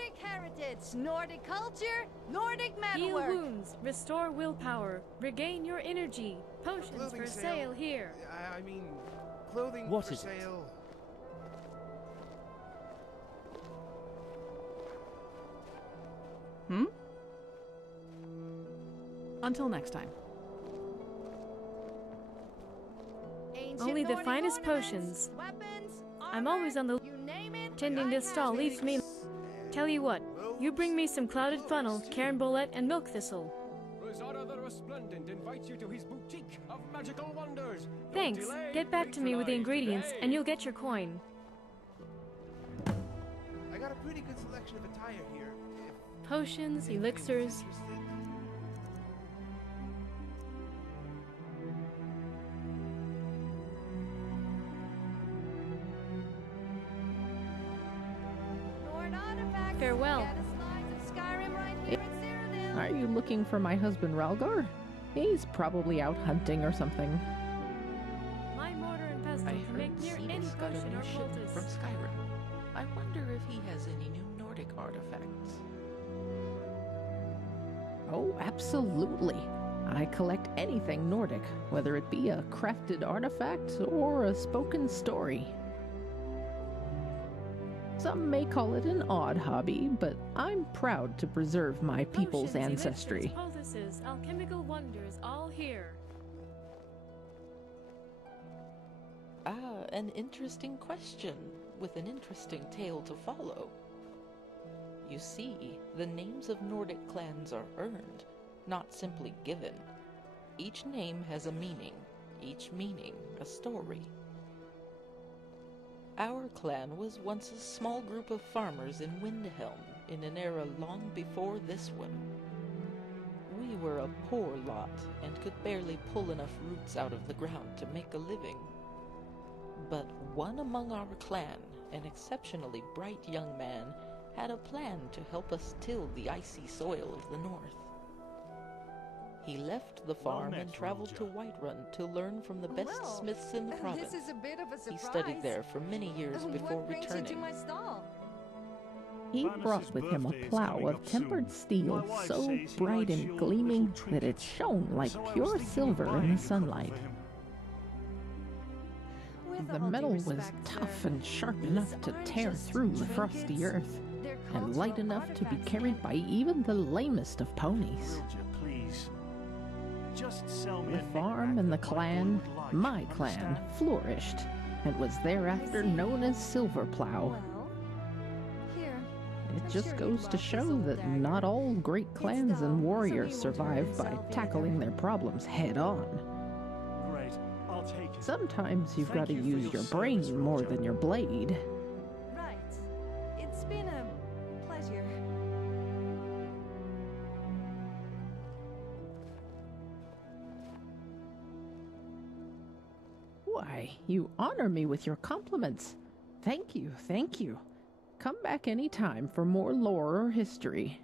Nordic heritage, Nordic culture, Nordic Heal metalwork. wounds, restore willpower, regain your energy. Potions for sale here. I mean, clothing What for is it? sale. Hmm? Until next time. Ancient Only the Nordic finest ornaments, potions. Weapons, I'm armor, always on the you name it, tending I this have stall it. leaves me. Tell you what, you bring me some clouded funnel, carambolet, and milk thistle. Rosada the Resplendent invites you to his boutique of magical wonders. Don't Thanks. delay, Get back to me with the patronize ingredients, today. and you'll get your coin. I got a pretty good selection of attire here. If Potions, anyone is elixirs. interested. Nord artifacts. Farewell. Get a slice of Skyrim right here at Cerendil. Are you looking for my husband Ralgar? He's probably out hunting or something. My mortar and pestle I can heard make near any Cedar's got a potion new or ship from poultice. Skyrim. I wonder if he has any new Nordic artifacts. Oh, absolutely. I collect anything Nordic, whether it be a crafted artifact or a spoken story. Some may call it an odd hobby, but I'm proud to preserve my people's Potions, elixirs, ancestry. poultices, alchemical wonders, all here. Ah, an interesting question, with an interesting tale to follow. You see, the names of Nordic clans are earned, not simply given. Each name has a meaning, each meaning a story. Our clan was once a small group of farmers in Windhelm, in an era long before this one. We were a poor lot, and could barely pull enough roots out of the ground to make a living. But one among our clan, an exceptionally bright young man, had a plan to help us till the icy soil of the north. He left the farm and traveled to Whiterun to learn from the best Well, smiths in the province. This is a bit of a surprise. He studied there for many years before What brings you to returning. my stall? He brought with him a plow of tempered steel so bright and gleaming that it shone like pure silver in the sunlight. With The all due metal was respect, tough sir, and sharp these enough to aren't tear just through the frosty trinkets. earth, They're and light cultural enough to be artifacts, carried man. by even the lamest of ponies. Will you please? Just sell me The a farm knick-knack and the that my boy clan, would like, my clan, understand? flourished, and was thereafter known as Silver Plow. Well, here. It I'm just sure goes you'd to love this show old that dagger. not all great clans dull, and so warriors he won't survive hurt by himself tackling either. their problems head on. Great, I'll take it. Sometimes you've Thank got to you for use your your service, brain more Roger. than your blade. Right. It's been a pleasure. Why, you honor me with your compliments. Thank you, thank you. Come back any time for more lore or history.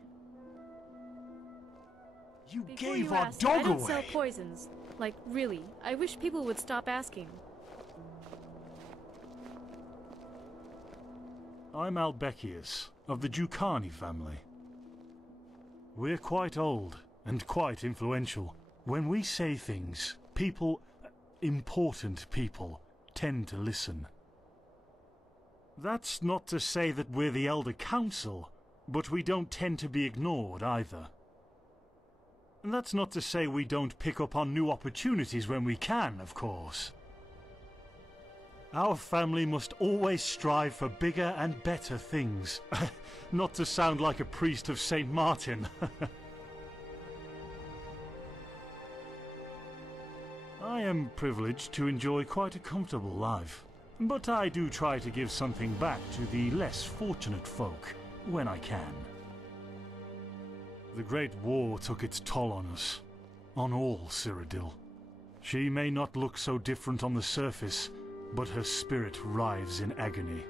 You Before gave you our ask, I dog don't sell away! poisons. Like, really, I wish people would stop asking. I'm Albecius, of the Ducani family. We're quite old, and quite influential. When we say things, people, important people, tend to listen. That's not to say that we're the Elder Council, but we don't tend to be ignored either. And that's not to say we don't pick up on new opportunities when we can, of course. Our family must always strive for bigger and better things. Not to sound like a priest of St. Martin. I am privileged to enjoy quite a comfortable life, but I do try to give something back to the less fortunate folk when I can. The Great War took its toll on us, on all Cerendil. She may not look so different on the surface, but her spirit writhes in agony.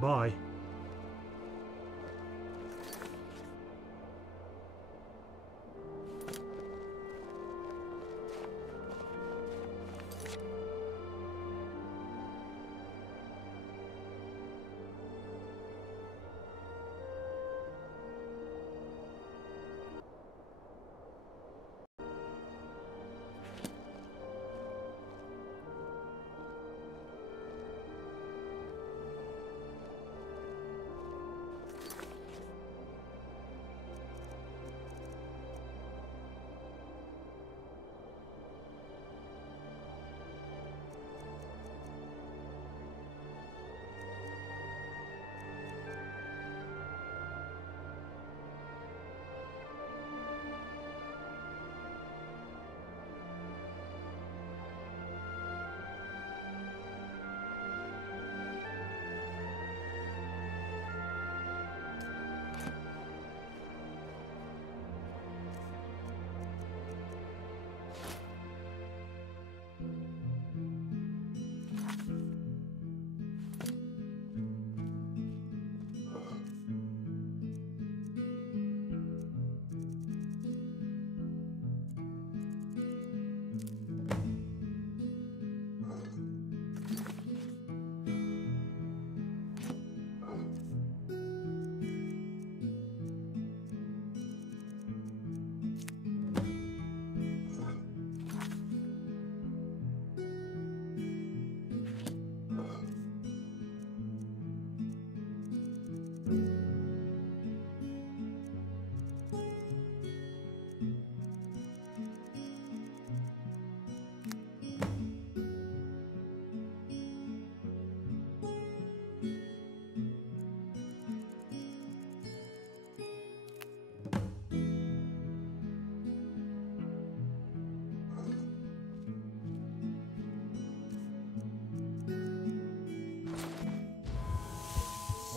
Bye.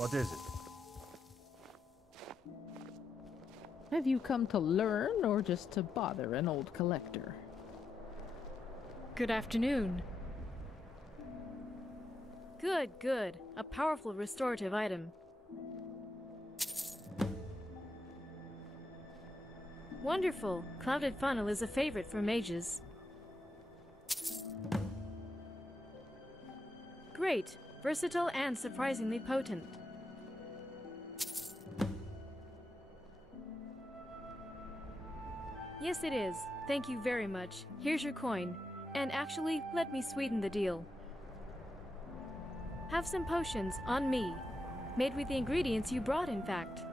What is it? Have you come to learn or just to bother an old collector? Good afternoon. Good, good. A powerful restorative item. Wonderful. Clouded funnel is a favorite for mages. Great. Versatile and surprisingly potent. Yes, it is. Thank you very much. Here's your coin. And actually, let me sweeten the deal. Have some potions on me. Made with the ingredients you brought, in fact.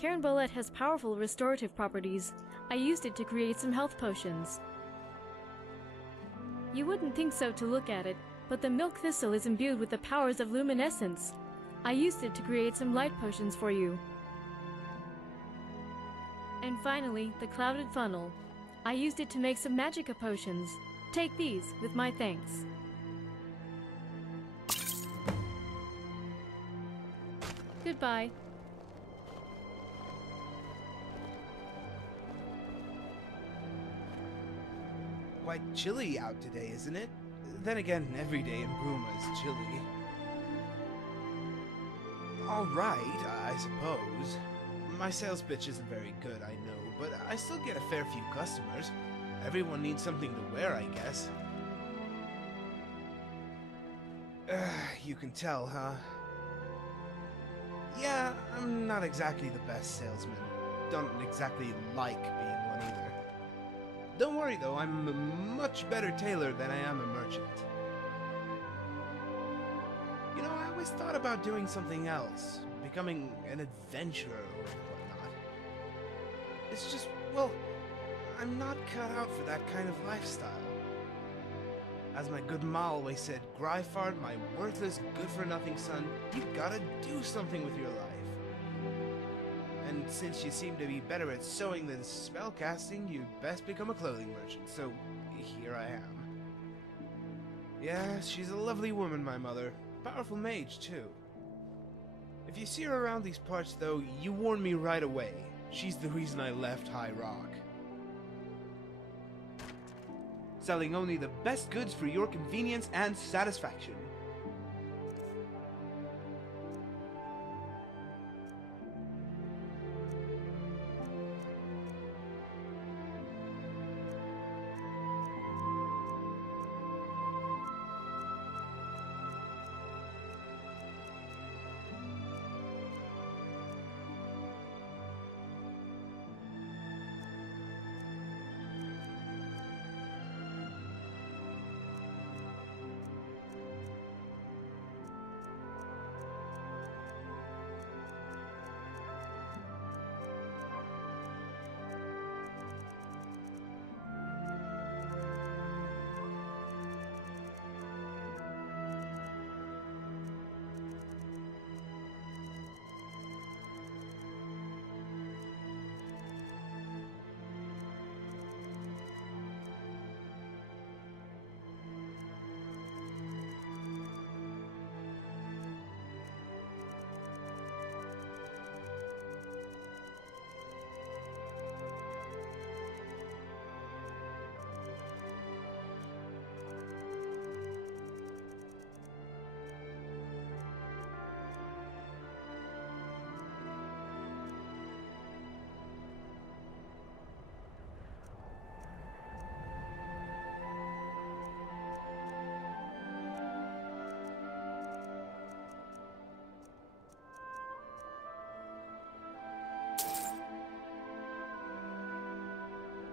Cerendil has powerful restorative properties. I used it to create some health potions. You wouldn't think so to look at it, but the milk thistle is imbued with the powers of luminescence. I used it to create some light potions for you. And finally, the clouded funnel. I used it to make some magica potions. Take these with my thanks. Goodbye. Quite chilly out today, isn't it? Then again, every day in Bruma is chilly. Alright, I suppose. My sales pitch isn't very good, I know, but I still get a fair few customers. Everyone needs something to wear, I guess. You can tell, huh? Yeah, I'm not exactly the best salesman. Don't exactly like being one either. Don't worry though, I'm a much better tailor than I am a merchant. You know, I always thought about doing something else, becoming an adventurer or whatnot. It's just, well, I'm not cut out for that kind of lifestyle. As my good ma always said, Gryfard, my worthless, good-for-nothing son, you gotta do something with your life. And since you seem to be better at sewing than spellcasting, you'd best become a clothing merchant, so here I am. Yeah, she's a lovely woman, my mother. Powerful mage, too. If you see her around these parts, though, you warn me right away. She's the reason I left High Rock. Selling only the best goods for your convenience and satisfaction.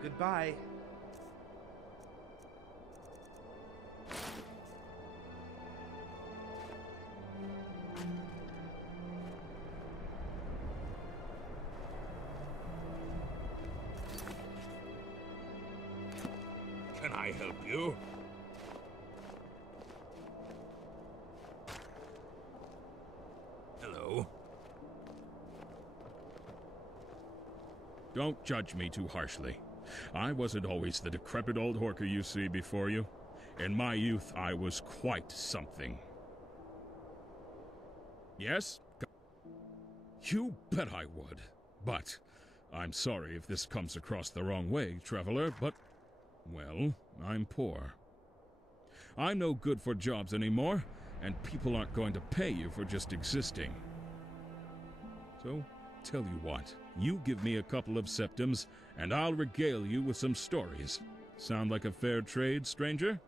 Goodbye. Can I help you? Hello? Don't judge me too harshly. I wasn't always the decrepit old horker you see before you. In my youth, I was quite something. Yes? You bet I would. But I'm sorry if this comes across the wrong way, traveler, but, well, I'm poor. I'm no good for jobs anymore, and people aren't going to pay you for just existing. So, tell you what, you give me a couple of septims, and I'll regale you with some stories. Sound like a fair trade, stranger?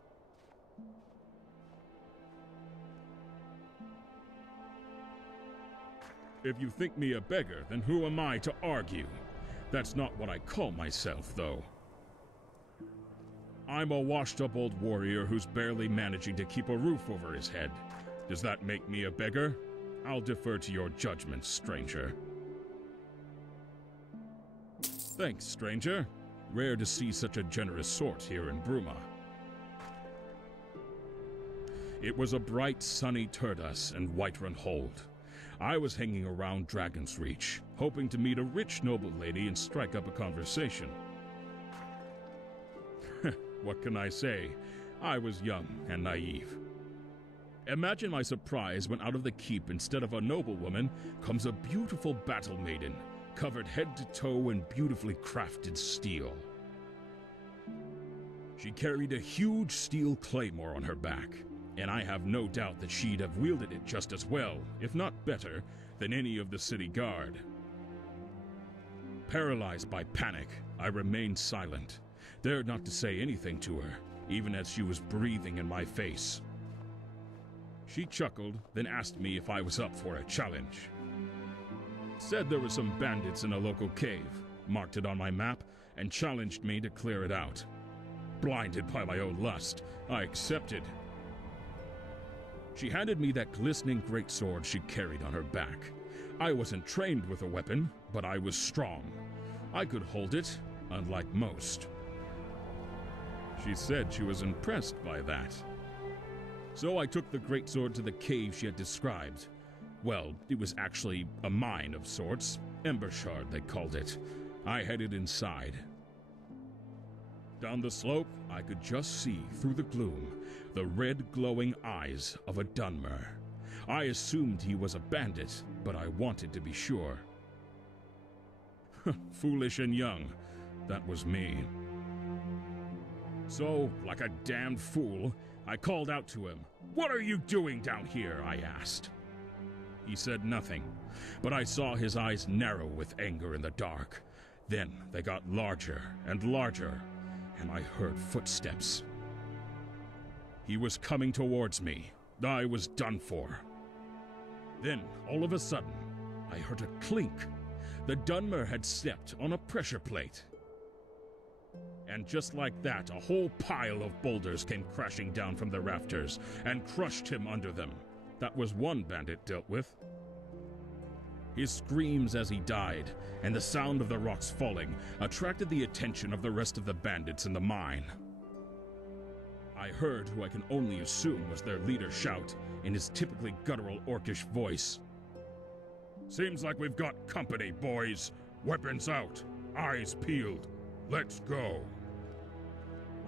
If you think me a beggar, then who am I to argue? That's not what I call myself, though. I'm a washed-up old warrior who's barely managing to keep a roof over his head. Does that make me a beggar? I'll defer to your judgment, stranger. Thanks, stranger. Rare to see such a generous sort here in Bruma. It was a bright, sunny Turdus and Whiterun Hold. I was hanging around Dragon's Reach, hoping to meet a rich noble lady and strike up a conversation. What can I say? I was young and naive. Imagine my surprise when out of the keep, instead of a noblewoman, comes a beautiful battle maiden, covered head to toe in beautifully crafted steel. She carried a huge steel claymore on her back, and I have no doubt that she'd have wielded it just as well, if not better, than any of the city guard. Paralyzed by panic, I remained silent, dared not to say anything to her, even as she was breathing in my face. She chuckled, then asked me if I was up for a challenge. Said there were some bandits in a local cave, marked it on my map, and challenged me to clear it out. Blinded by my own lust, I accepted. She handed me that glistening greatsword she carried on her back. I wasn't trained with a weapon, but I was strong. I could hold it, unlike most. She said she was impressed by that. So I took the greatsword to the cave she had described. Well, it was actually a mine of sorts. Ember Shard, they called it. I headed inside. Down the slope, I could just see, through the gloom, the red glowing eyes of a Dunmer. I assumed he was a bandit, but I wanted to be sure. Foolish and young, that was me. So, like a damned fool, I called out to him. "What are you doing down here?" I asked. He said nothing, but I saw his eyes narrow with anger in the dark. Then they got larger and larger, and I heard footsteps. He was coming towards me. I was done for. Then, all of a sudden, I heard a clink. The Dunmer had stepped on a pressure plate. And just like that, a whole pile of boulders came crashing down from the rafters and crushed him under them. That was one bandit dealt with. His screams as he died, and the sound of the rocks falling, attracted the attention of the rest of the bandits in the mine. I heard who I can only assume was their leader shout, in his typically guttural orcish voice. "Seems like we've got company, boys. Weapons out, eyes peeled. Let's go."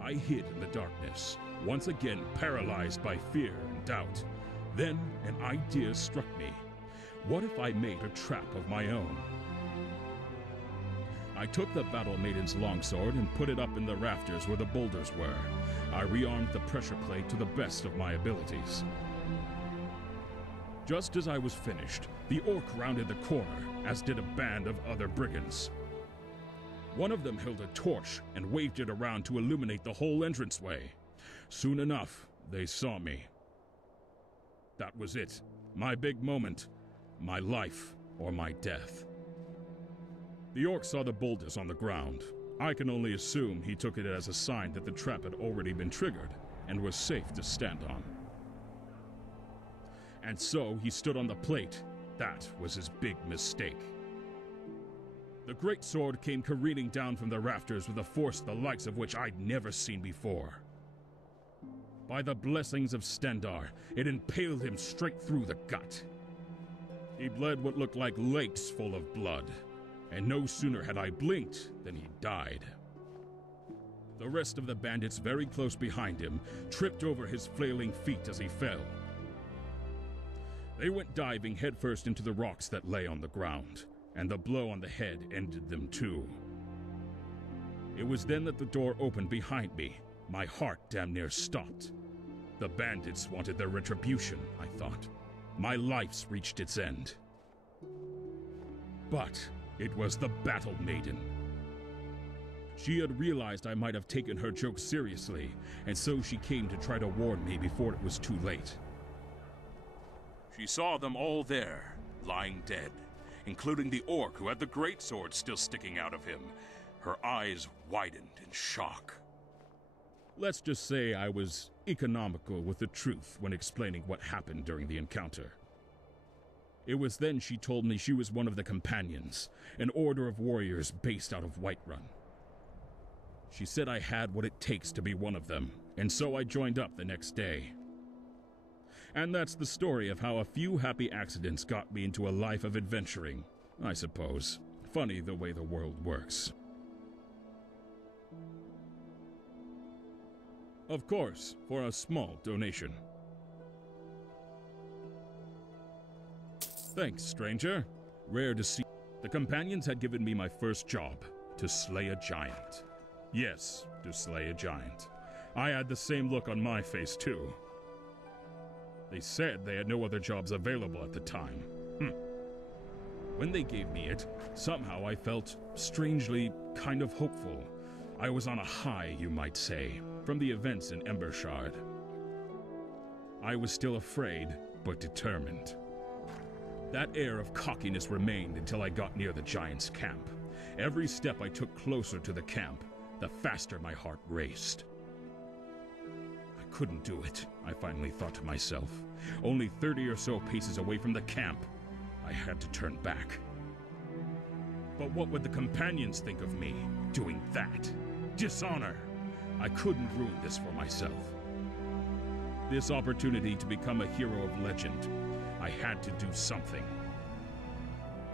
I hid in the darkness, once again paralyzed by fear and doubt. Then an idea struck me. What if I made a trap of my own? I took the Battle Maiden's longsword and put it up in the rafters where the boulders were. I rearmed the pressure plate to the best of my abilities. Just as I was finished, the orc rounded the corner, as did a band of other brigands. One of them held a torch and waved it around to illuminate the whole entranceway. Soon enough, they saw me. That was it. My big moment. My life or my death. The orc saw the boulders on the ground. I can only assume he took it as a sign that the trap had already been triggered and was safe to stand on. And so he stood on the plate. That was his big mistake. The great sword came careening down from the rafters with a force the likes of which I'd never seen before. By the blessings of Stendarr, it impaled him straight through the gut. He bled what looked like lakes full of blood, and no sooner had I blinked than he died. The rest of the bandits very close behind him tripped over his flailing feet as he fell. They went diving headfirst into the rocks that lay on the ground, and the blow on the head ended them too. It was then that the door opened behind me. My heart damn near stopped. The bandits wanted their retribution, I thought. My life's reached its end. But it was the Battle Maiden. She had realized I might have taken her joke seriously, and so she came to try to warn me before it was too late. She saw them all there, lying dead, including the orc who had the greatsword still sticking out of him. Her eyes widened in shock. Let's just say I was economical with the truth when explaining what happened during the encounter. It was then she told me she was one of the companions, an order of warriors based out of Whiterun. She said I had what it takes to be one of them, and so I joined up the next day. And that's the story of how a few happy accidents got me into a life of adventuring, I suppose. Funny the way the world works. Of course, for a small donation. Thanks, stranger. Rare to see. The companions had given me my first job, to slay a giant. Yes, to slay a giant. I had the same look on my face, too. They said they had no other jobs available at the time. When they gave me it, somehow I felt strangely kind of hopeful. I was on a high, you might say, from the events in Embershard. I was still afraid, but determined. That air of cockiness remained until I got near the giant's camp. Every step I took closer to the camp, the faster my heart raced. I couldn't do it, I finally thought to myself. Only 30 or so paces away from the camp, I had to turn back. But what would the companions think of me, doing that? Dishonor! I couldn't ruin this for myself. This opportunity to become a hero of legend, I had to do something.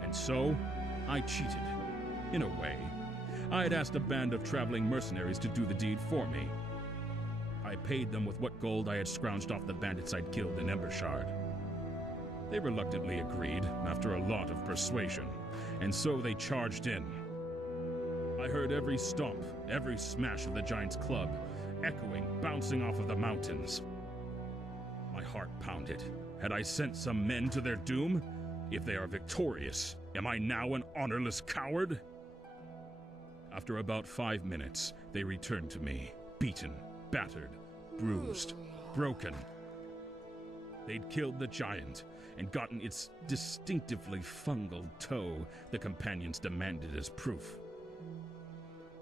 And so, I cheated. In a way. I had asked a band of traveling mercenaries to do the deed for me. I paid them with what gold I had scrounged off the bandits I'd killed in Embershard. They reluctantly agreed, after a lot of persuasion, and so they charged in. I heard every stomp, every smash of the giant's club, echoing, bouncing off of the mountains. My heart pounded. Had I sent some men to their doom? If they are victorious, am I now an honorless coward? After about 5 minutes, they returned to me, beaten, battered, bruised, broken. They'd killed the giant and gotten its distinctively fungal toe the companions demanded as proof.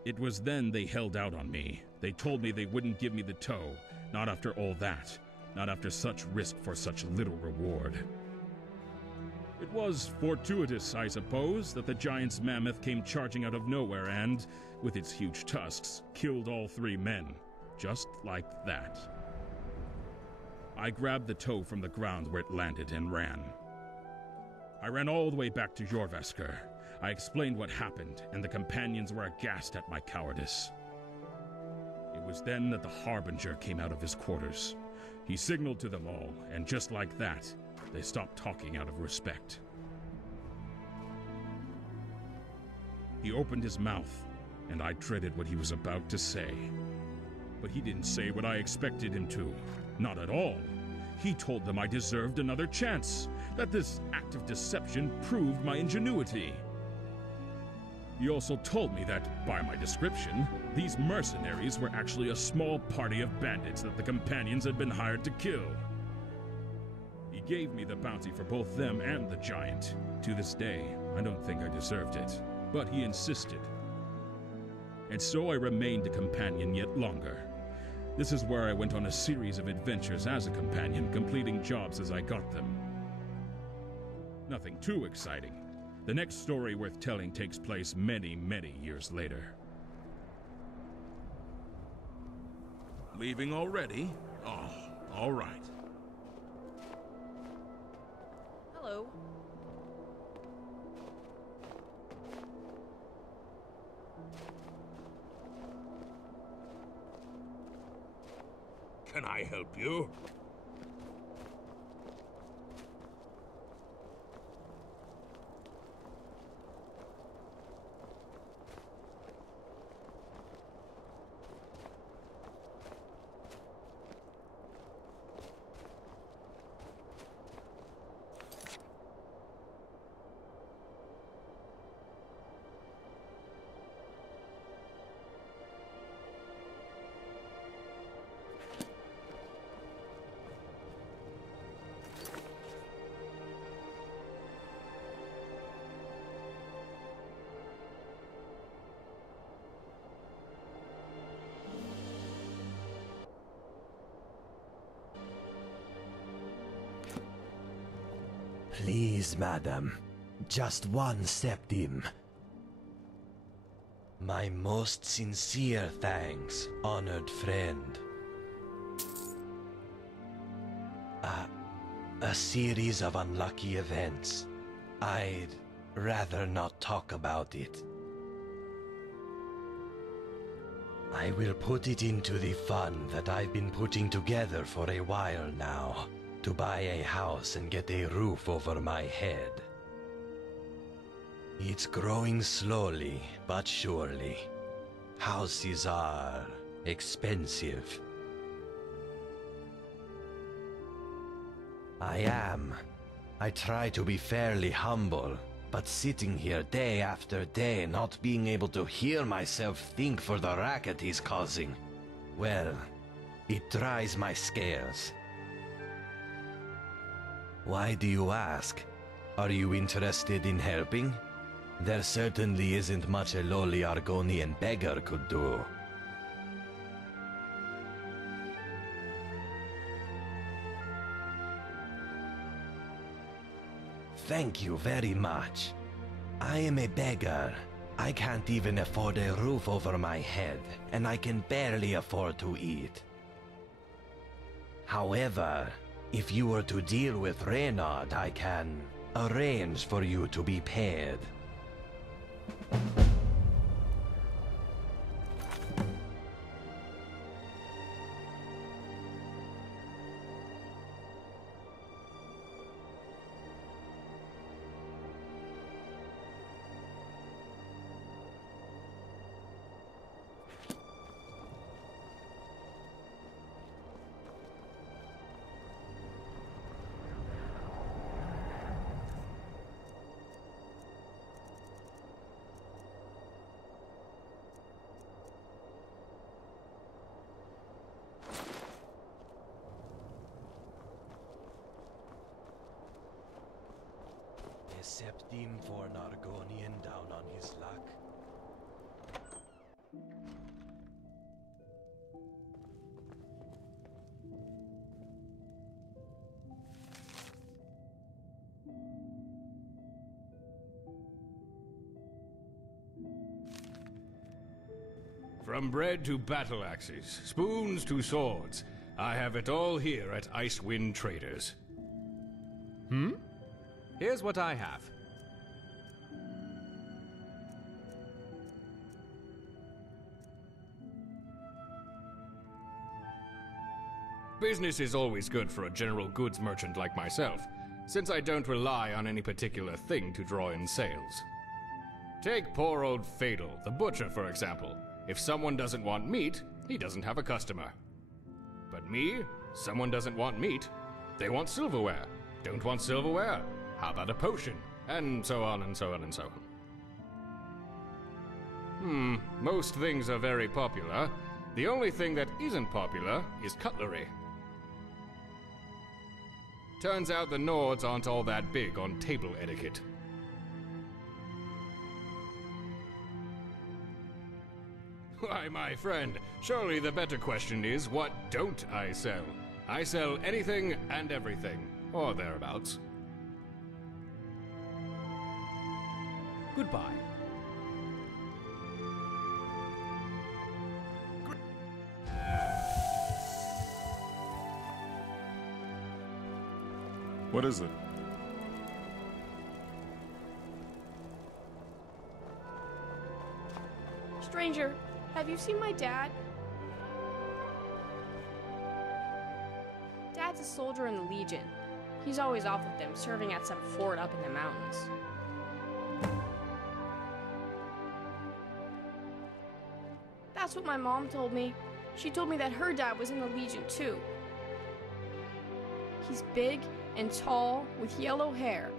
It was then they held out on me. They told me they wouldn't give me the toe, not after all that, not after such risk for such little reward. It was fortuitous, I suppose, that the giant's mammoth came charging out of nowhere and, with its huge tusks, killed all 3 men, just like that. I grabbed the toe from the ground where it landed and ran. I ran all the way back to Jorrvaskr. I explained what happened, and the companions were aghast at my cowardice. It was then that the Harbinger came out of his quarters. He signaled to them all, and just like that, they stopped talking out of respect. He opened his mouth, and I dreaded what he was about to say. But he didn't say what I expected him to. Not at all. He told them I deserved another chance, that this act of deception proved my ingenuity. He also told me that, by my description, these mercenaries were actually a small party of bandits that the companions had been hired to kill. He gave me the bounty for both them and the giant. To this day, I don't think I deserved it, but he insisted. And so I remained a companion yet longer. This is where I went on a series of adventures as a companion, completing jobs as I got them. Nothing too exciting. The next story worth telling takes place many, many years later. Leaving already? Oh, all right. Hello. Can I help you? Please, madam. Just one septim. My most sincere thanks, honored friend. A series of unlucky events. I'd rather not talk about it. I will put it into the fund that I've been putting together for a while now, to buy a house and get a roof over my head. It's growing slowly, but surely. Houses are expensive. I try to be fairly humble, but sitting here day after day, not being able to hear myself think for the racket he's causing, well, it dries my scales. Why do you ask? Are you interested in helping? There certainly isn't much a lowly Argonian beggar could do. Thank you very much. I am a beggar. I can't even afford a roof over my head, and I can barely afford to eat. However, if you were to deal with Renod, I can arrange for you to be paid. Septim for an Argonian down on his luck. From bread to battle axes, spoons to swords, I have it all here at Icewind Traders. Here's what I have. Business is always good for a general goods merchant like myself, since I don't rely on any particular thing to draw in sales. Take poor old Fadel, the butcher, for example. If someone doesn't want meat, he doesn't have a customer. But me, someone doesn't want meat, they want silverware. Don't want silverware? How about a potion? And so on and so on and so on. Most things are very popular. The only thing that isn't popular is cutlery. Turns out the Nords aren't all that big on table etiquette. Why, my friend, surely the better question is, what don't I sell? I sell anything and everything, or thereabouts. Goodbye. What is it? Stranger, have you seen my dad? Dad's a soldier in the Legion. He's always off with them, serving at some fort up in the mountains. That's what my mom told me. She told me that her dad was in the Legion too. He's big and tall with yellow hair.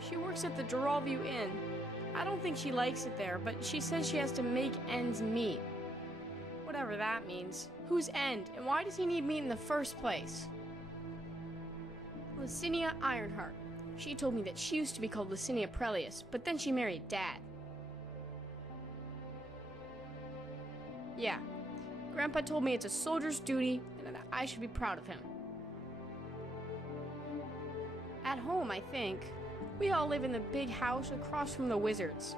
She works at the Duralview Inn. I don't think she likes it there, but she says she has to make ends meet. Whatever that means. Whose end, and why does he need meat in the first place? Licinia Ironheart. She told me that she used to be called Licinia Prelius, but then she married Dad. Yeah, Grandpa told me it's a soldier's duty and that I should be proud of him. At home, I think. We all live in the big house across from the wizards.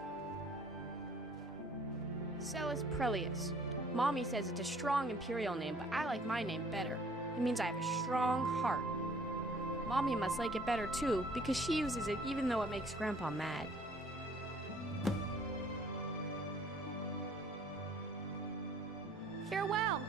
Celis Prelius. Mommy says it's a strong imperial name, but I like my name better. It means I have a strong heart. Mommy must like it better too, because she uses it even though it makes Grandpa mad. Farewell!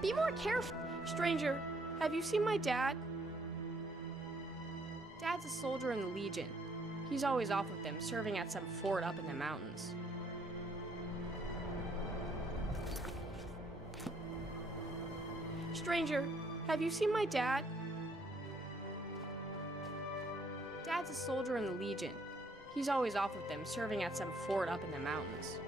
Be more careful. Stranger, have you seen my dad? Dad's a soldier in the Legion. He's always off with them, serving at some fort up in the mountains. Stranger, have you seen my dad? Dad's a soldier in the Legion. He's always off with them, serving at some fort up in the mountains.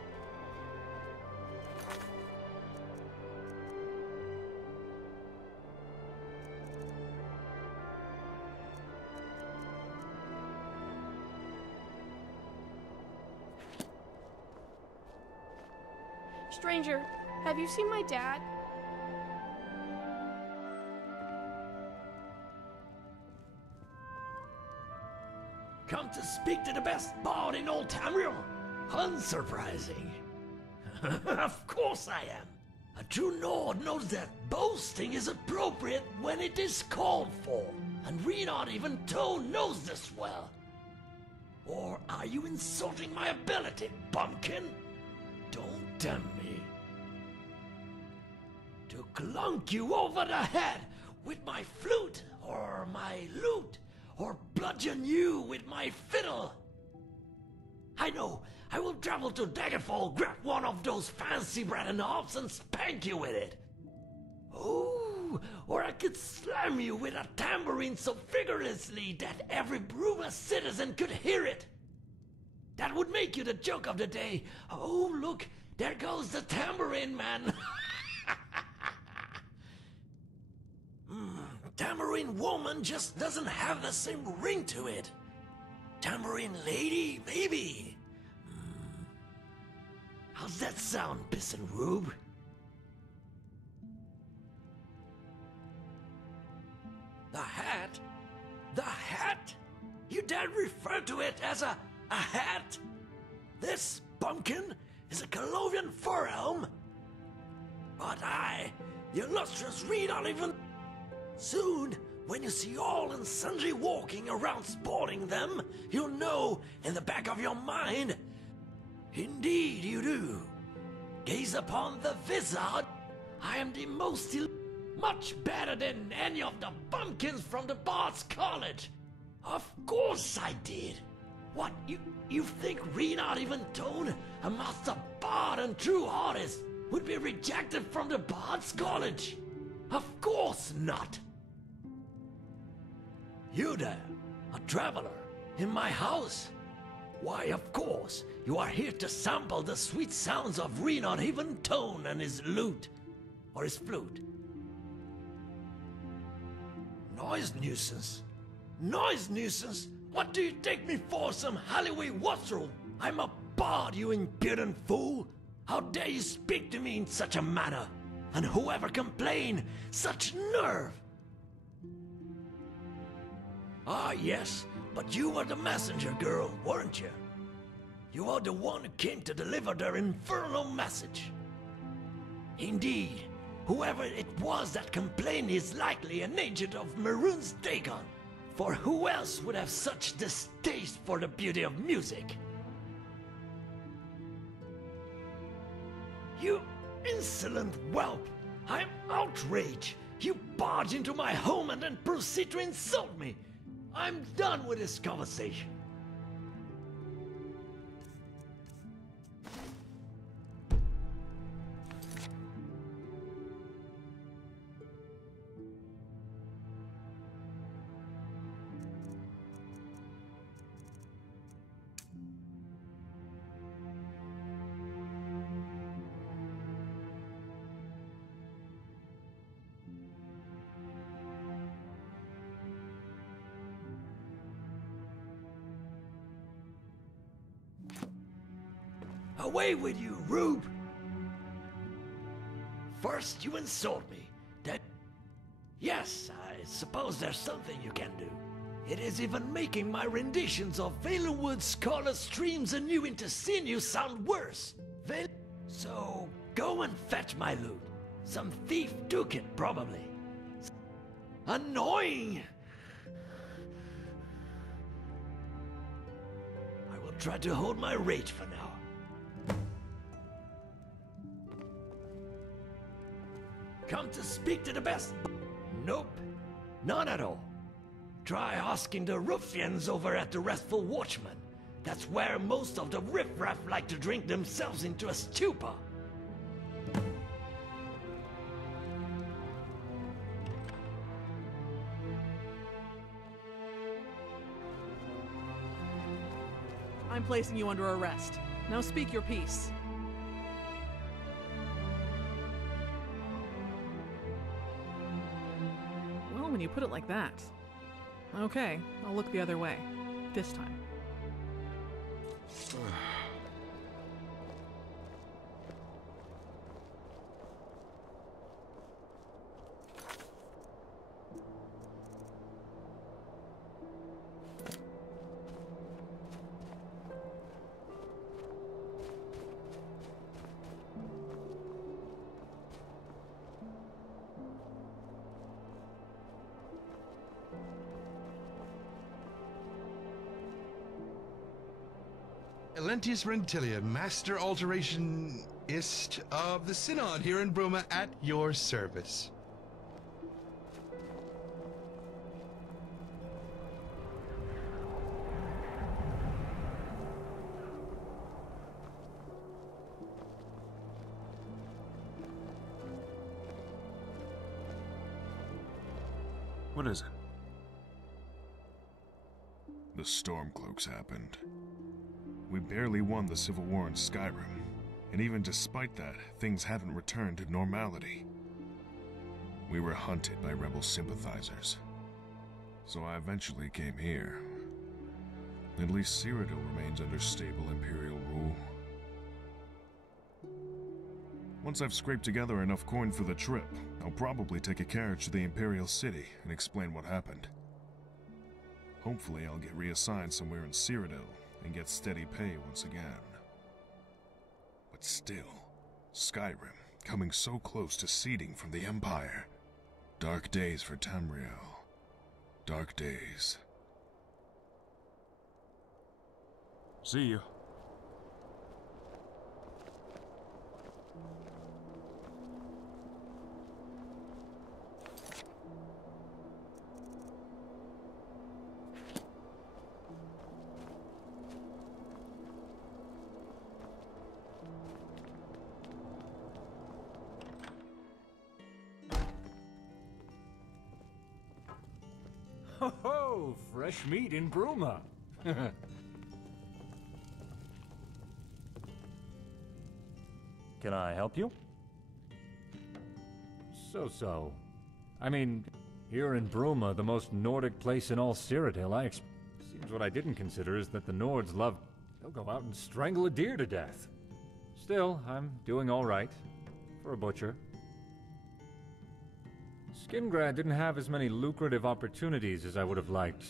Stranger, have you seen my dad? Come to speak to the best bard in old Ananril? Unsurprising. Of course I am. A true Nord knows that boasting is appropriate when it is called for, and Renod even Tone knows this well. Or are you insulting my ability, bumpkin? Don't tempt me to clunk you over the head with my flute or my lute, or bludgeon you with my fiddle. I know, I will travel to Daggerfall, grab one of those fancy bread knobs and spank you with it. Oh, or I could slam you with a tambourine so vigorously that every Bruma citizen could hear it. That would make you the joke of the day. Oh, look, there goes the tambourine man. Tambourine woman just doesn't have the same ring to it. Tambourine lady, maybe. How's that sound, Piss and Rube? The hat? The hat? You dare refer to it as a hat? This pumpkin is a Colovian fur elm? But I, the illustrious Renod even... Soon, when you see all and sundry walking around sporting them, you'll know in the back of your mind, indeed you do. Gaze upon the wizard. I am the most much better than any of the bumpkins from the Bard's College. Of course I did. What, you think Renod even Tone, a master bard and true artist, would be rejected from the Bard's College? Of course not. You there, a traveler, in my house? Why, of course, you are here to sample the sweet sounds of Renod even Tone and his lute, or his flute. Noise nuisance? Noise nuisance? What do you take me for, some Halliway wastrel? I'm a bard, you impudent fool! How dare you speak to me in such a manner? And whoever complained, such nerve! Ah, yes, but you were the messenger girl, weren't you? You are the one who came to deliver their infernal message. Indeed, whoever it was that complained is likely an agent of Maroon's Dagon. For who else would have such distaste for the beauty of music? You insolent whelp! I'm outraged! You barge into my home and then proceed to insult me! I'm done with this conversation. Away with you, rube! First you insult me, then... Yes, I suppose there's something you can do. It is even making my renditions of Valenwood's Scarlet Streams anew into sinew sound worse. So, go and fetch my loot. Some thief took it, probably. Annoying! I will try to hold my rage for now. Come to speak to the best. Nope, none at all. Try asking the ruffians over at the Restful Watchman. That's where most of the riffraff like to drink themselves into a stupor. I'm placing you under arrest. Now speak your piece. Well, when you put it like that. Okay, I'll look the other way. This time. Elentius Rentilia, Master Alterationist of the Synod here in Bruma, at your service. What is it? The Stormcloaks happened. We barely won the Civil War in Skyrim, and even despite that, things haven't returned to normality. We were hunted by rebel sympathizers, so I eventually came here. At least Cerendil remains under stable Imperial rule. Once I've scraped together enough coin for the trip, I'll probably take a carriage to the Imperial City and explain what happened. Hopefully I'll get reassigned somewhere in Cerendil and get steady pay once again. But still, Skyrim, coming so close to ceding from the Empire. Dark days for Tamriel. Dark days. See you. Ho ho! Fresh meat in Bruma! Can I help you? So. I mean, here in Bruma, the most Nordic place in all Cerendil, seems what I didn't consider is that the Nords love... They'll go out and strangle a deer to death. Still, I'm doing all right. For a butcher. Skingrad didn't have as many lucrative opportunities as I would have liked.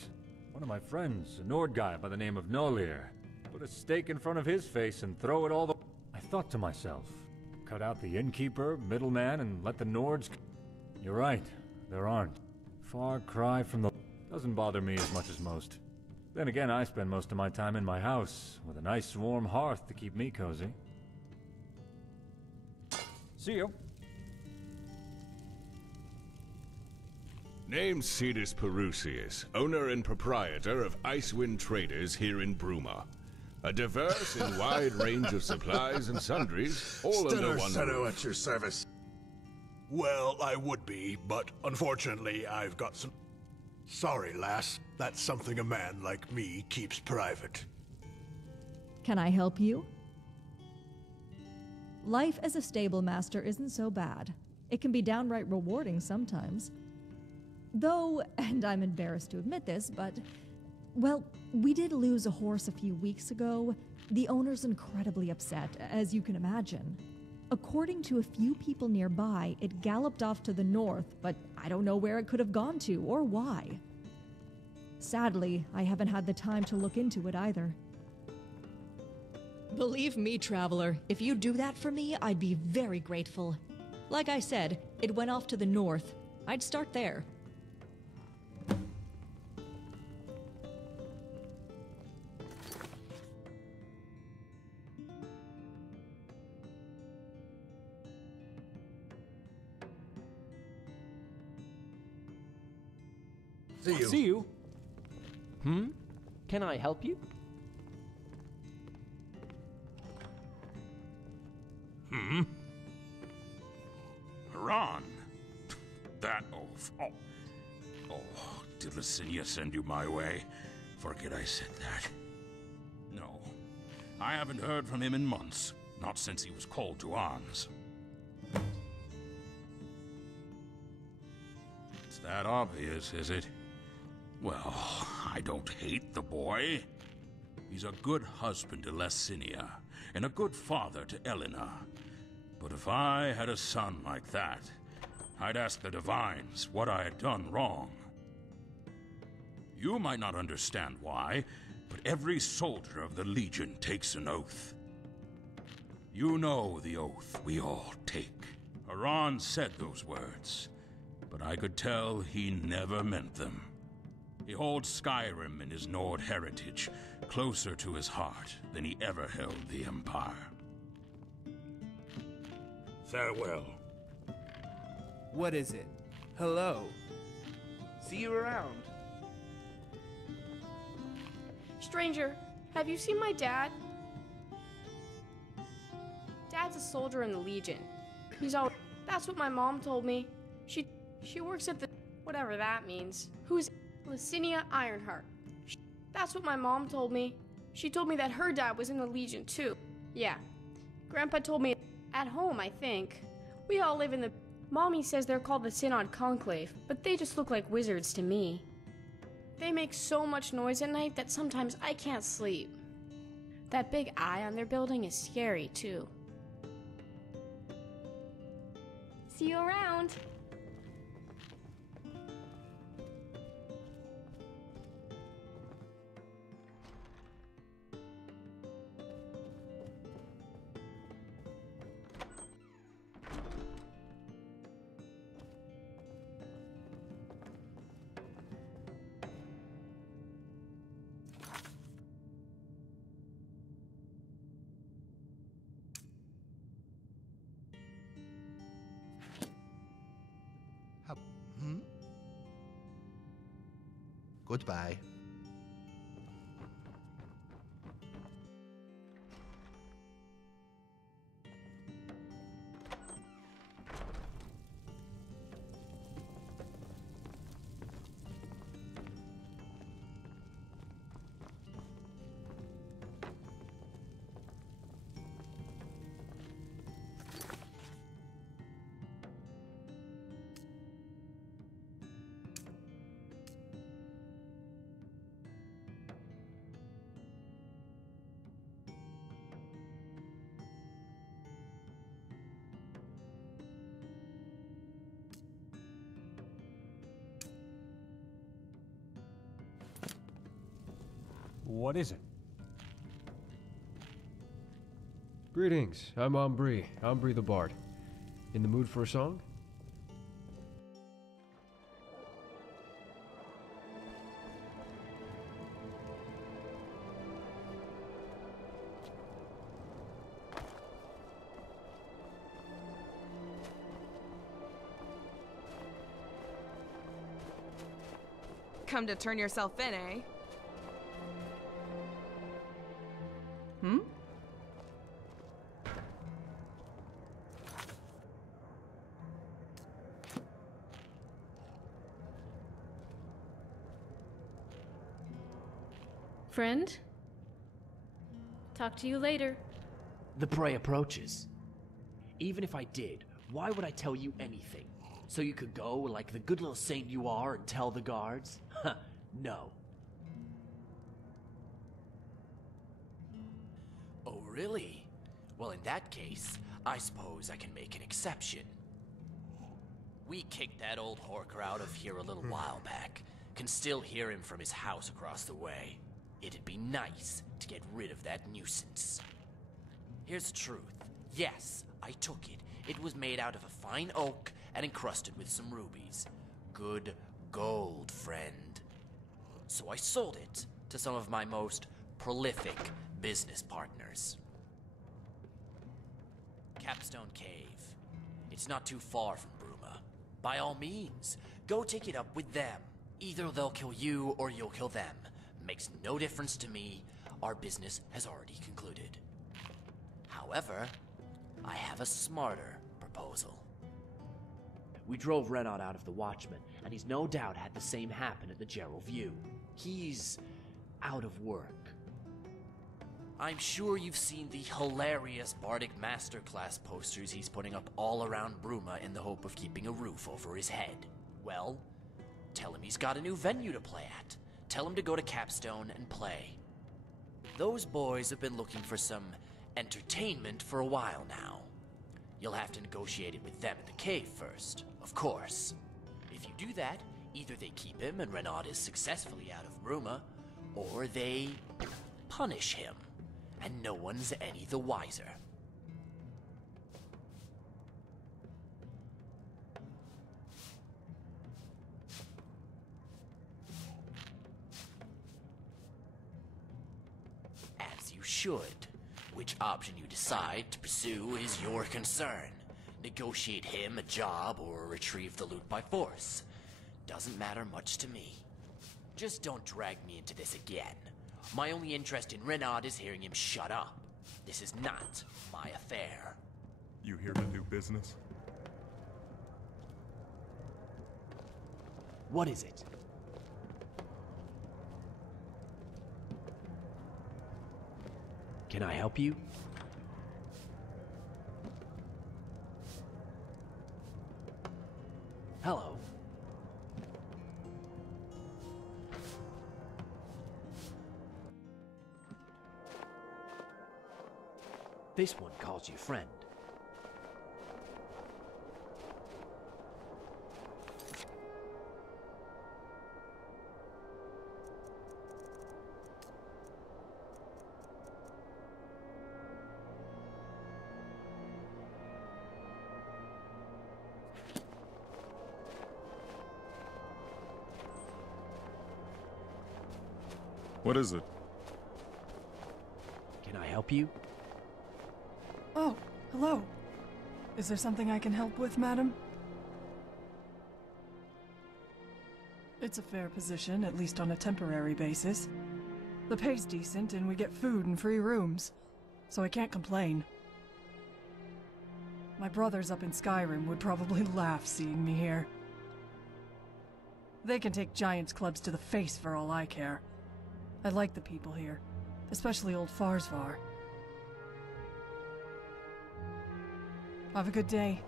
One of my friends, a Nord guy by the name of Nolir, put a stake in front of his face and throw it all the... I thought to myself, cut out the innkeeper, middleman, and let the Nords... You're right, there aren't. Far cry from the... Doesn't bother me as much as most. Then again, I spend most of my time in my house, with a nice warm hearth to keep me cozy. See you. Name's Cetus Perusius, owner and proprietor of Icewind Traders here in Bruma. A diverse and wide range of supplies and sundries, all under one roof. At your service. Well, I would be, but unfortunately I've got some... Sorry, lass. That's something a man like me keeps private. Can I help you? Life as a stable master isn't so bad. It can be downright rewarding sometimes. Though, and I'm embarrassed to admit this, but Well, we did lose a horse a few weeks ago. The owner's incredibly upset, as you can imagine. According to a few people nearby, it galloped off to the north, but I don't know where it could have gone to or why. Sadly, I haven't had the time to look into it either. Believe me, traveler, if you do that for me, I'd be very grateful. Like I said, it went off to the north. I'd start there. See you. Can I help you? Ron. That oaf. Oh, did Licinia send you my way? Forget I said that. No, I haven't heard from him in months. Not since he was called to arms. It's that obvious, is it? Well, I don't hate the boy. He's a good husband to Licinia, and a good father to Elena. But if I had a son like that, I'd ask the Divines what I had done wrong. You might not understand why, but every soldier of the Legion takes an oath. You know the oath we all take. Haran said those words, but I could tell he never meant them. He holds Skyrim and his Nord heritage closer to his heart than he ever held the Empire. Farewell. What is it? Hello. See you around. Stranger, have you seen my dad? Dad's a soldier in the Legion. He's all... That's what my mom told me. She works at the... whatever that means. Who's... Licinia Ironheart. That's what my mom told me. She told me that her dad was in the Legion too. Yeah. Grandpa told me at home, I think. We all live in the... Mommy says they're called the Synod Conclave, but they just look like wizards to me. They make so much noise at night that sometimes I can't sleep. That big eye on their building is scary too. See you around. Goodbye. What is it? Greetings, I'm Ambri the Bard. In the mood for a song? Come to turn yourself in, eh? Friend? Talk to you later. The prey approaches. Even if I did, why would I tell you anything? So you could go like the good little saint you are and tell the guards? Huh, no. really? Well, in that case, I suppose I can make an exception. We kicked that old horker out of here a little while back. Can still hear him from his house across the way. It'd be nice to get rid of that nuisance. Here's the truth. Yes, I took it. It was made out of a fine oak and encrusted with some rubies. Good gold, friend. So I sold it to some of my most prolific business partners. Capstone Cave. It's not too far from Bruma. By all means, go take it up with them. Either they'll kill you or you'll kill them. Makes no difference to me. Our business has already concluded. However, I have a smarter proposal. We drove Renod out of the Watchman, and he's no doubt had the same happen at the Gerald View. He's out of work. I'm sure you've seen the hilarious Bardic Masterclass posters he's putting up all around Bruma in the hope of keeping a roof over his head. Well, tell him he's got a new venue to play at. Tell him to go to Capstone and play. Those boys have been looking for some entertainment for a while now. You'll have to negotiate it with them at the cave first, of course. If you do that, either they keep him and Renod is successfully out of Bruma, or they punish him, and no one's any the wiser. As you should. Which option you decide to pursue is your concern. Negotiate him a job or retrieve the loot by force. Doesn't matter much to me. Just don't drag me into this again. My only interest in Renod is hearing him shut up. This is not my affair. You here to do business? What is it? Can I help you? Hello. This one calls you friend. What is it? Can I help you? Oh, hello. Is there something I can help with, madam? It's a fair position, at least on a temporary basis. The pay's decent, and we get food and free rooms, so I can't complain. My brothers up in Skyrim would probably laugh seeing me here. They can take giants clubs to the face for all I care. I like the people here, especially old Farsvar. Have a good day.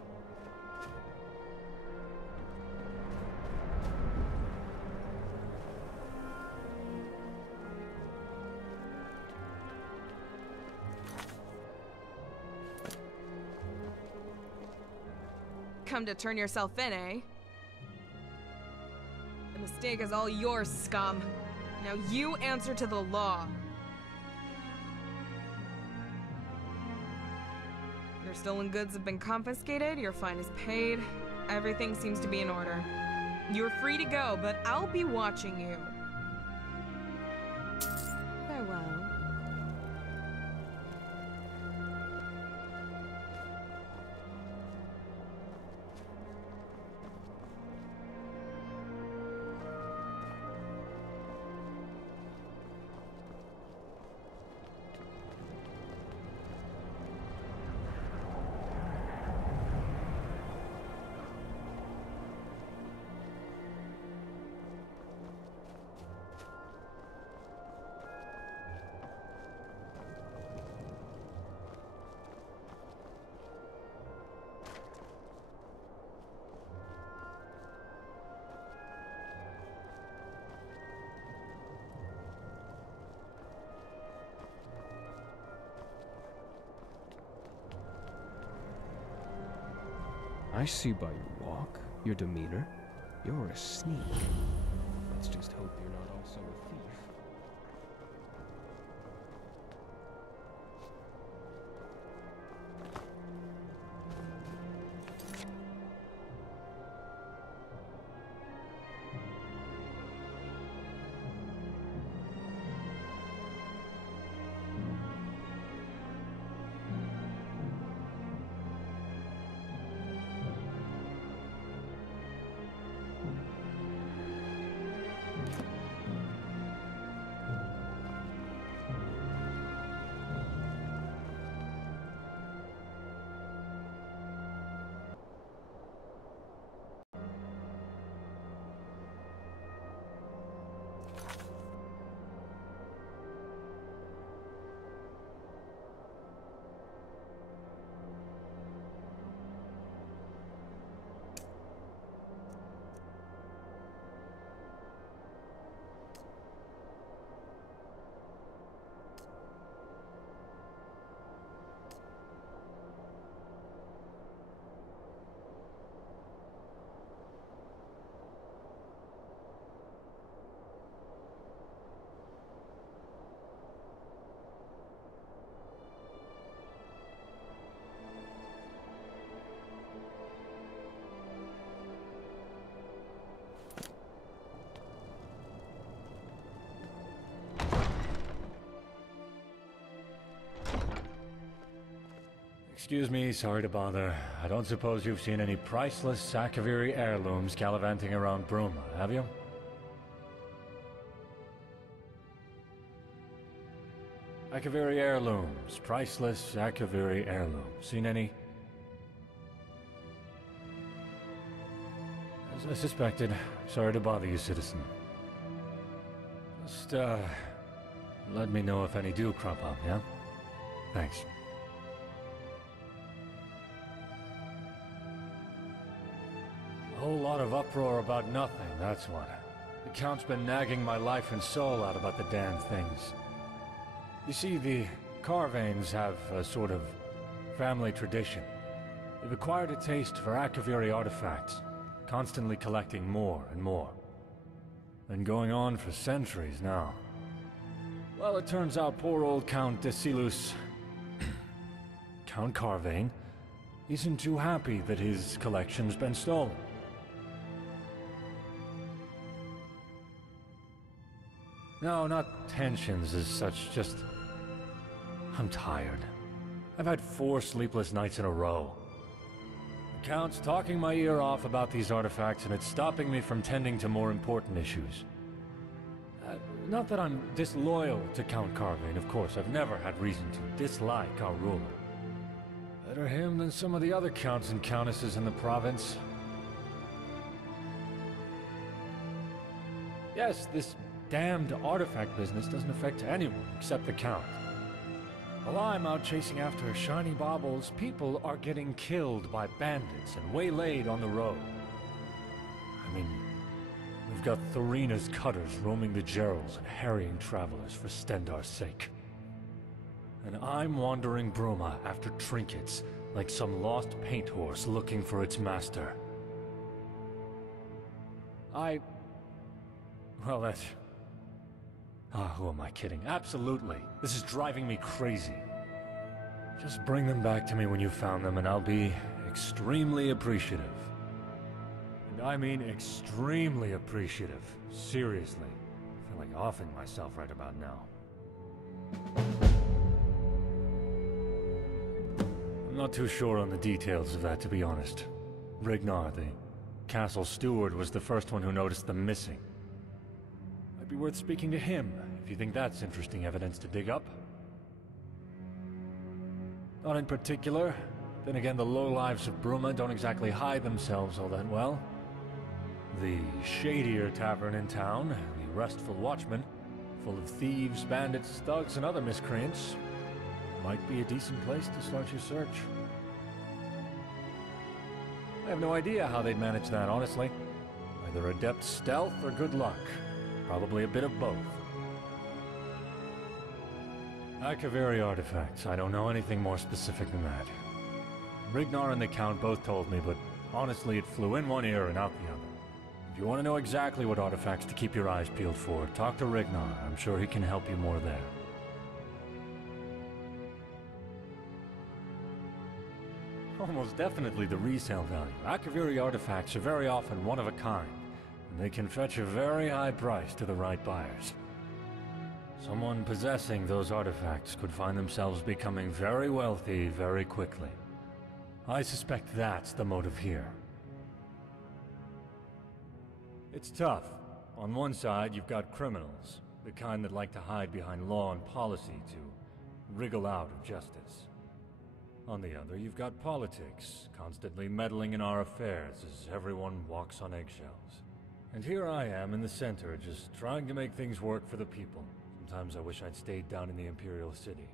Come to turn yourself in, eh? The mistake is all yours, scum. Now you answer to the law. Your stolen goods have been confiscated, your fine is paid, everything seems to be in order. You're free to go, but I'll be watching you. Farewell. I see by your walk, your demeanor, you're a sneak. Let's just hope you're not also a thief. Excuse me, sorry to bother. I don't suppose you've seen any priceless Sakaviri heirlooms gallivanting around Bruma, have you? Sakaviri heirlooms. Priceless Sakaviri heirlooms. Seen any? As I suspected. Sorry to bother you, citizen. Just, let me know if any do crop up, yeah? Thanks. A whole lot of uproar about nothing, that's what. The Count's been nagging my life and soul out about the damn things. You see, the Carvanes have a sort of family tradition. They've acquired a taste for Akaviri artifacts, constantly collecting more and more. Been going on for centuries now. Well, it turns out poor old Count Desilus, Count Carvane, isn't too happy that his collection's been stolen. No, not tensions as such, just... I'm tired. I've had 4 sleepless nights in a row. The Count's talking my ear off about these artifacts, and it's stopping me from tending to more important issues. Not that I'm disloyal to Count Carvane, of course. I've never had reason to dislike our ruler. Better him than some of the other counts and countesses in the province. Yes, this damned artifact business doesn't affect anyone except the Count. While I'm out chasing after shiny baubles, people are getting killed by bandits and waylaid on the road. I mean, we've got Thorina's cutters roaming the Gerals and harrying travelers for Stendar's sake. And I'm wandering Bruma after trinkets like some lost paint horse looking for its master. Well, that's... who am I kidding? Absolutely. This is driving me crazy. Just bring them back to me when you found them and I'll be extremely appreciative. And I mean extremely appreciative. Seriously. I feel like offing myself right about now. I'm not too sure on the details of that, to be honest. Rignar, the castle steward, was the first one who noticed them missing. Might be worth speaking to him, if you think that's interesting evidence to dig up. Not in particular. Then again, the lowlives of Bruma don't exactly hide themselves all that well. The shadier tavern in town, the Restful Watchman, full of thieves, bandits, thugs, and other miscreants, might be a decent place to start your search. I have no idea how they'd manage that, honestly. Either adept stealth or good luck. Probably a bit of both. Akaviri artifacts. I don't know anything more specific than that. Rignar and the Count both told me, but Honestly, it flew in one ear and out the other. If you want to know exactly what artifacts to keep your eyes peeled for, talk to Renod. I'm sure he can help you more there. Almost definitely the resale value. Akaviri artifacts are very often one of a kind, and they can fetch a very high price to the right buyers. Someone possessing those artifacts could find themselves becoming very wealthy very quickly. I suspect that's the motive here. It's tough. On one side, you've got criminals, the kind that like to hide behind law and policy to wriggle out of justice. On the other, you've got politics, constantly meddling in our affairs as everyone walks on eggshells. And here I am in the center, just trying to make things work for the people. Sometimes I wish I'd stayed down in the Imperial City.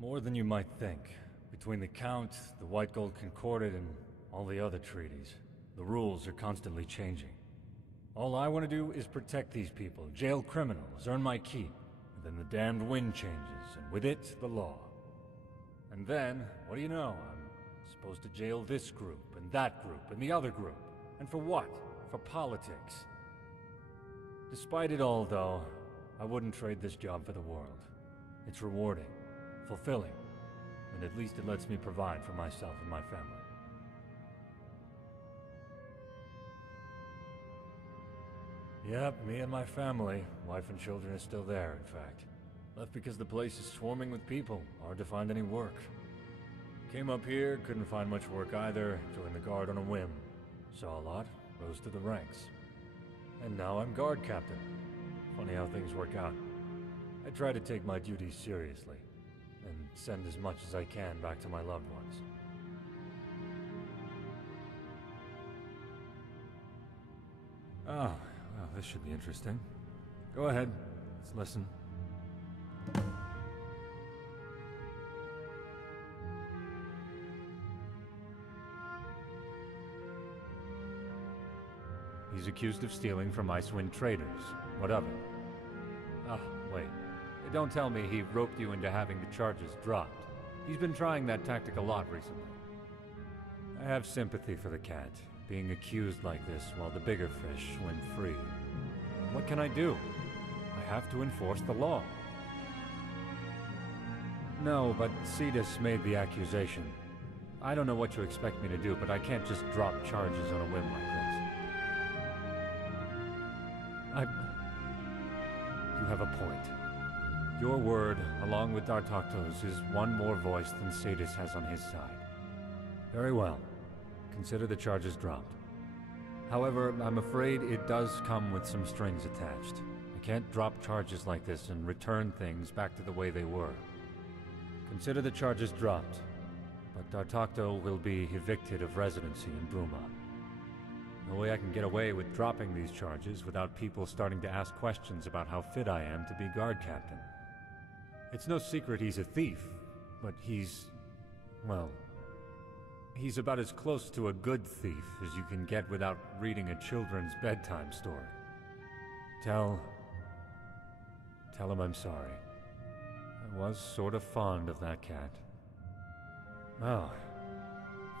More than you might think. Between the Count, the White Gold Concordat, and all the other treaties, the rules are constantly changing. All I want to do is protect these people, jail criminals, earn my keep. And then the damned wind changes, and with it, the law. And then, what do you know? I'm supposed to jail this group, and that group, and the other group. And for what? For politics. Despite it all, though, I wouldn't trade this job for the world. It's rewarding, fulfilling, and at least it lets me provide for myself and my family. Yep, me and my family. Wife and children are still there, in fact. Left because the place is swarming with people. Hard to find any work. Came up here, couldn't find much work either. Joined the guard on a whim. Saw a lot, rose to the ranks. And now I'm guard captain. Funny how things work out. I try to take my duties seriously, and send as much as I can back to my loved ones. Oh. Oh, this should be interesting. Go ahead. Let's listen. He's accused of stealing from Icewind traders. What of it? Ah, wait. Don't tell me he roped you into having the charges dropped. He's been trying that tactic a lot recently. I have sympathy for the cat. Being accused like this while the bigger fish swim free. What can I do? I have to enforce the law. No, but Cetus made the accusation. I don't know what you expect me to do, but I can't just drop charges on a whim like this. You have a point. Your word, along with Dartokto's, is one more voice than Cetus has on his side. Very well. Consider the charges dropped. However, I'm afraid it does come with some strings attached. I can't drop charges like this and return things back to the way they were. Consider the charges dropped, but Dartokto will be evicted of residency in Bruma. No way I can get away with dropping these charges without people starting to ask questions about how fit I am to be guard captain. It's no secret he's a thief, but he's... well... he's about as close to a good thief as you can get without reading a children's bedtime story. Tell him I'm sorry. I was sort of fond of that cat. Oh,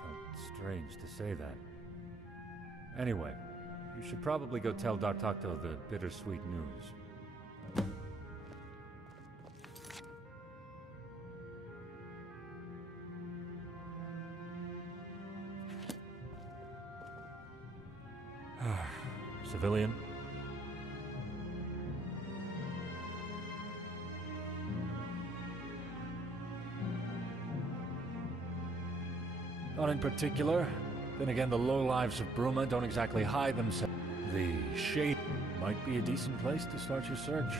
felt strange to say that. Anyway, you should probably go tell Dartokto the bittersweet news. Civilian? Not in particular. Then again, the lowlives of Bruma don't exactly hide themselves. The Shade might be a decent place to start your search.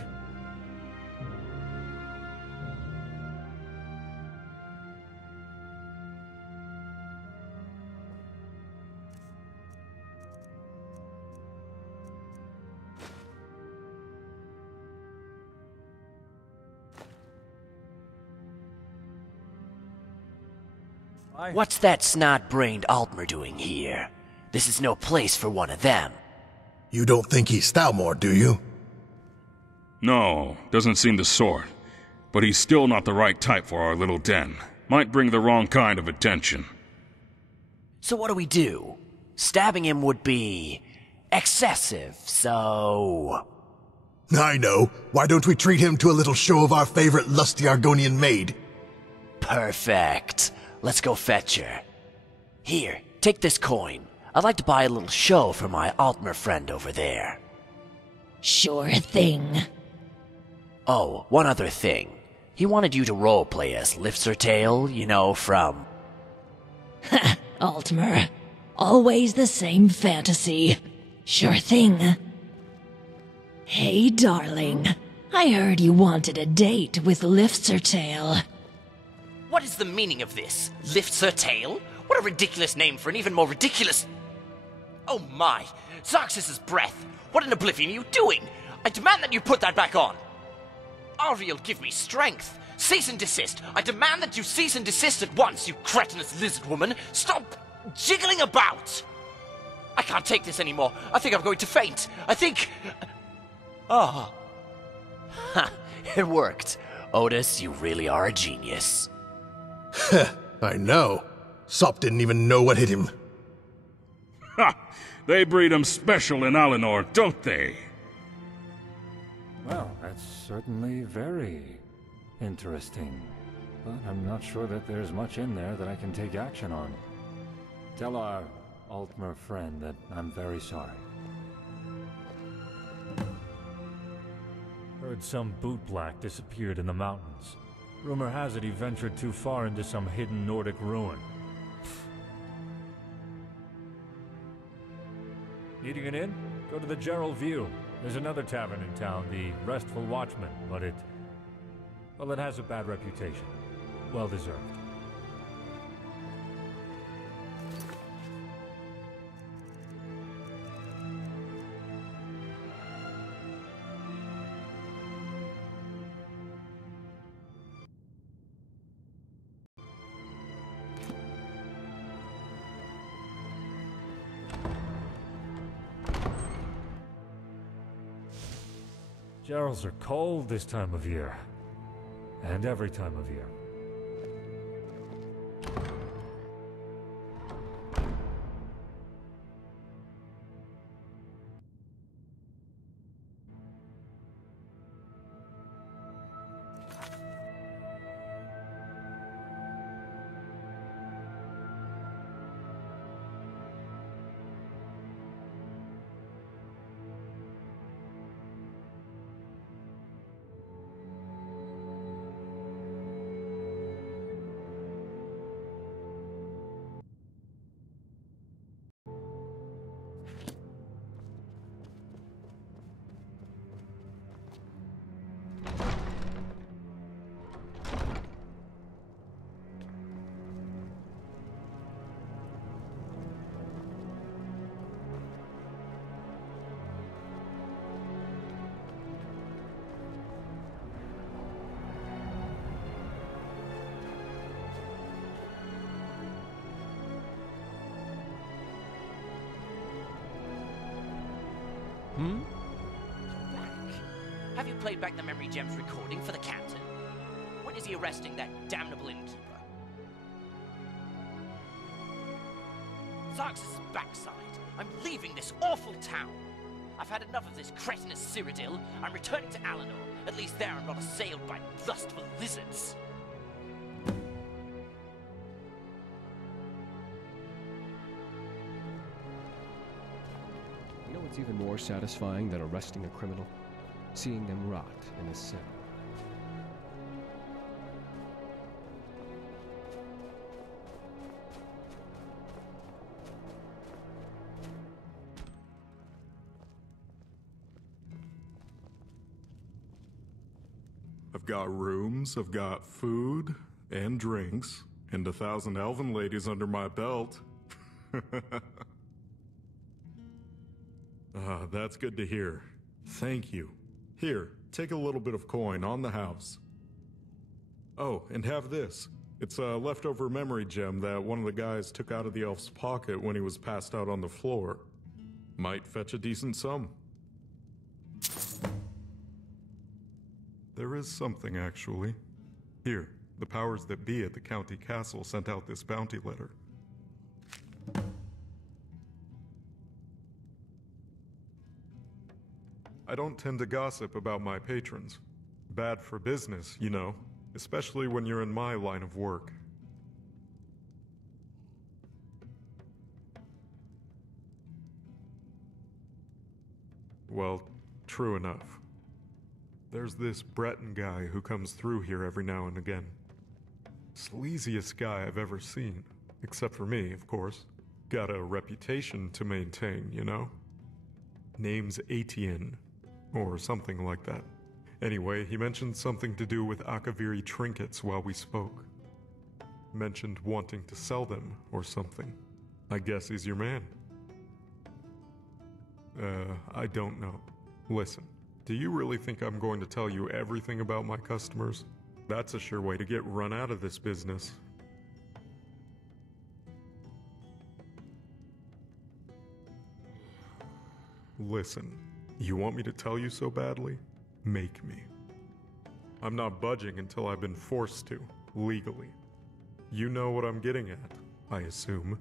What's that snot-brained Altmer doing here? This is no place for one of them. You don't think he's Thalmor, do you? No, doesn't seem the sort. But he's still not the right type for our little den. Might bring the wrong kind of attention. So what do we do? Stabbing him would be excessive, so... I know. Why don't we treat him to a little show of our favorite lusty Argonian maid? Perfect. Let's go fetch her. Here, take this coin. I'd like to buy a little show for my Altmer friend over there. Sure thing. Oh, one other thing. He wanted you to roleplay as Cerendil, you know, from... Altmer. Always the same fantasy. Sure thing. Hey, darling. I heard you wanted a date with Cerendil. What is the meaning of this? Cerendil? What a ridiculous name for an even more ridiculous... Oh my! Xerxes' breath! What in Oblivion are you doing? I demand that you put that back on! Ananril, give me strength! Cease and desist! I demand that you cease and desist at once, you cretinous lizard woman! Stop jiggling about! I can't take this anymore. I think I'm going to faint. I think... Oh. Ha! It worked. Otis, you really are a genius. I know. Sop didn't even know what hit him. Ha! They breed 'em special in Alinor, don't they? Well, that's certainly very interesting. But I'm not sure that there's much in there that I can take action on. Tell our Altmer friend that I'm very sorry. Heard some bootblack disappeared in the mountains. Rumor has it he ventured too far into some hidden Nordic ruin. Needing an inn? Go to the Gerald View. There's another tavern in town, the Restful Watchman, but it has a bad reputation. Well deserved. Geralds are cold this time of year. And every time of year. Have you played back the Memory Gems recording for the captain? When is he arresting that damnable innkeeper? Xerxes' backside. I'm leaving this awful town. I've had enough of this cretinous Cerendil. I'm returning to Alinor. At least there I'm not assailed by lustful lizards. You know what's even more satisfying than arresting a criminal? Seeing them rot in a cell. I've got rooms, I've got food and drinks, and 1,000 elven ladies under my belt. That's good to hear. Thank you. Here, take a little bit of coin on the house. Oh, and have this. It's a leftover memory gem that one of the guys took out of the elf's pocket when he was passed out on the floor. Might fetch a decent sum. There is something, actually. Here, The powers that be at the county castle sent out this bounty letter. I don't tend to gossip about my patrons. Bad for business, you know, especially when you're in my line of work. Well, true enough. There's this Breton guy who comes through here every now and again. Sleaziest guy I've ever seen. Except for me, of course. Got a reputation to maintain, you know? Name's Etienne. Or something like that. Anyway, he mentioned something to do with Akaviri trinkets while we spoke. Mentioned wanting to sell them, or something. I guess he's your man. I don't know. Listen, do you really think I'm going to tell you everything about my customers? That's a sure way to get run out of this business. Listen, you want me to tell you so badly? Make me. I'm not budging until I've been forced to, legally. You know what I'm getting at, I assume.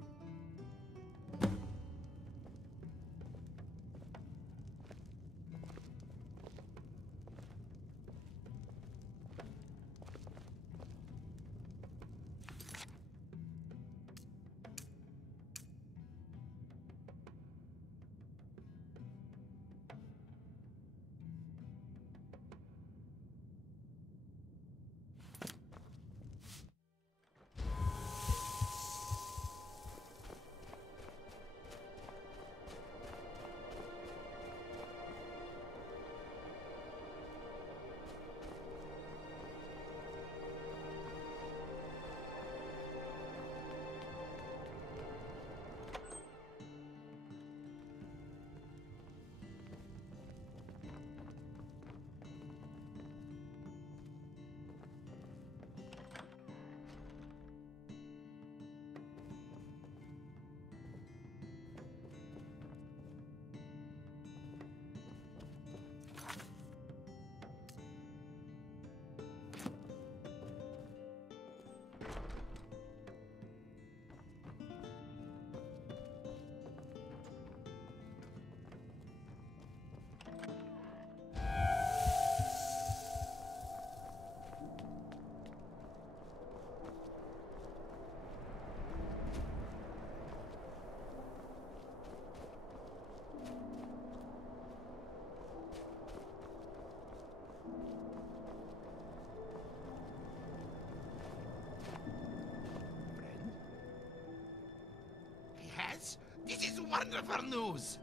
This is wonderful news!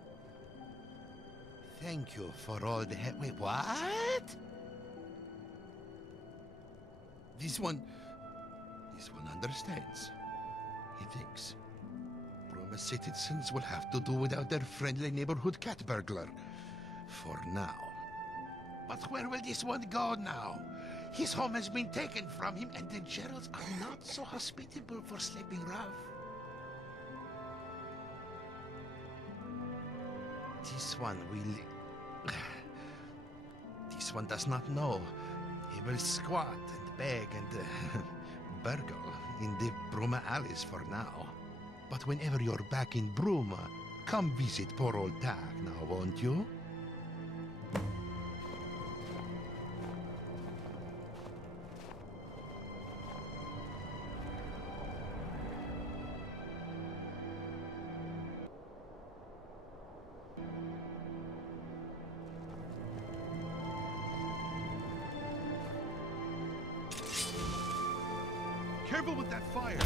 Thank you for all the help. Wait, what? This one understands. He thinks Bruma citizens will have to do without their friendly neighborhood cat burglar. For now. But where will this one go now? His home has been taken from him, and the Geralds are not so hospitable for sleeping rough. This one will... This one does not know. He will squat and beg and burgle in the Bruma alleys for now. But whenever you're back in Bruma, come visit poor old Tag now, won't you? Careful with that fire!